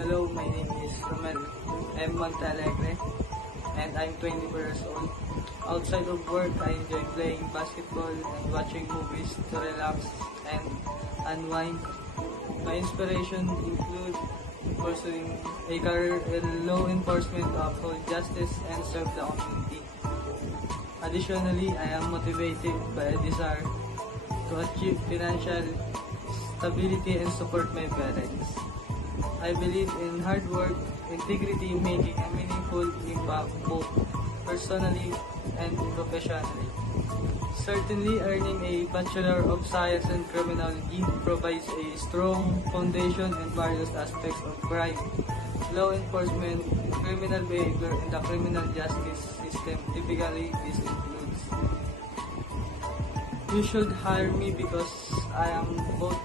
Hello, my name is Romel M. Montalegre and I'm 24 years old. Outside of work, I enjoy playing basketball and watching movies to relax and unwind. My inspiration include pursuing a career in law enforcement to uphold justice and serve the community. Additionally, I am motivated by a desire to achieve financial stability and support my parents. I believe in hard work, integrity, making a meaningful impact both personally and professionally. Certainly, earning a Bachelor of Science in Criminology provides a strong foundation in various aspects of crime, law enforcement, criminal behavior, and the criminal justice system. Typically, this includes: you should hire me because I am both